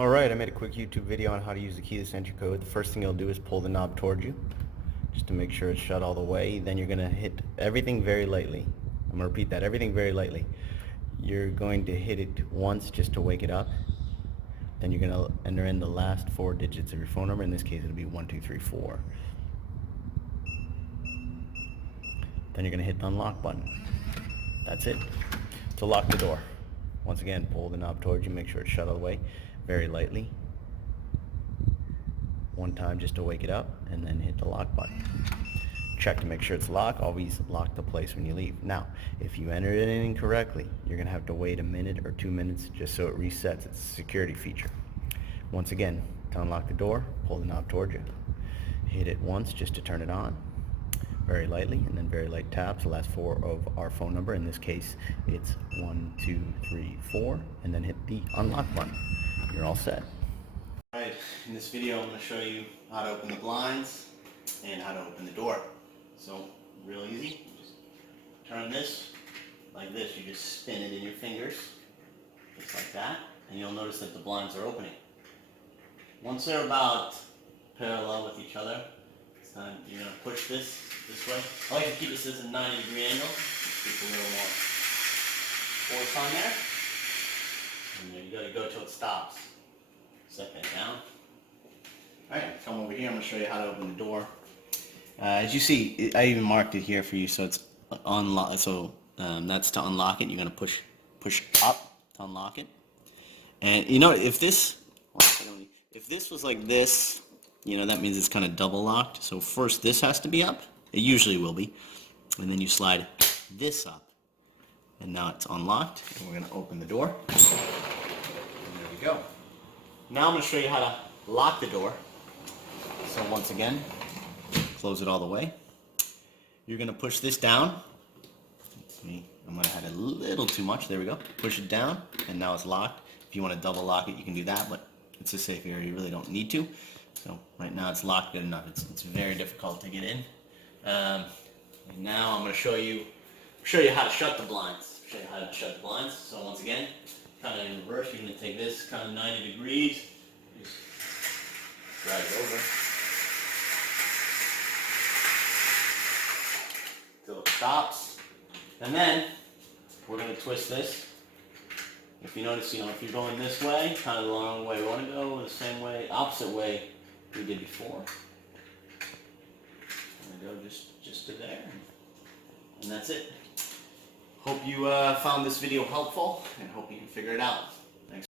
Alright, I made a quick YouTube video on how to use the keyless entry code. The first thing you'll do is pull the knob towards you, just to make sure it's shut all the way. Then you're going to hit everything very lightly. I'm going to repeat that, everything very lightly. You're going to hit it once just to wake it up. Then you're going to enter in the last 4 digits of your phone number. In this case it'll be 1234. Then you're going to hit the unlock button. That's it. To lock the door. Once again, pull the knob towards you, make sure it's shut all the way, very lightly. One time just to wake it up, and then hit the lock button. Check to make sure it's locked. Always lock the place when you leave. Now, if you enter it in incorrectly, you're going to have to wait a minute or 2 minutes just so it resets. It's a security feature. Once again, to unlock the door, pull the knob towards you. Hit it once just to turn it on, very lightly, and then very light taps, the last 4 of our phone number. In this case, it's 1234, and then hit the unlock button. You're all set. Alright, in this video I'm going to show you how to open the blinds and how to open the door. So, real easy. Just turn this like this. You just spin it in your fingers, just like that, and you'll notice that the blinds are opening. Once they're about parallel with each other, it's time you're going to push this way. I like to keep this at a 90-degree angle. Keep a little more force on there. And there you go. You go till it stops. Set that down. Alright, come over here. I'm going to show you how to open the door. As you see, I even marked it here for you, so it's unlock. So that's to unlock it. You're going to push up to unlock it. And you know, if this was like this, you know, that means it's kind of double locked. So first this has to be up. It usually will be. And then you slide this up. And now it's unlocked. And we're going to open the door. And there we go. Now I'm going to show you how to lock the door. So once again, close it all the way. You're going to push this down. I might have had a little too much. There we go. Push it down, and now it's locked. If you want to double lock it, you can do that, but it's a safe area. You really don't need to. So right now it's locked good enough. It's very difficult to get in. And now I'm going to show you how to shut the blinds. So once again, kind of in reverse, you're going to take this kind of 90 degrees, just drag it over till it stops, and then we're going to twist this. If you notice, you know, if you're going this way, kind of the long way, we want to go the same way, opposite way we did before. There we go, just to there, and that's it. Hope you found this video helpful, and hope you can figure it out.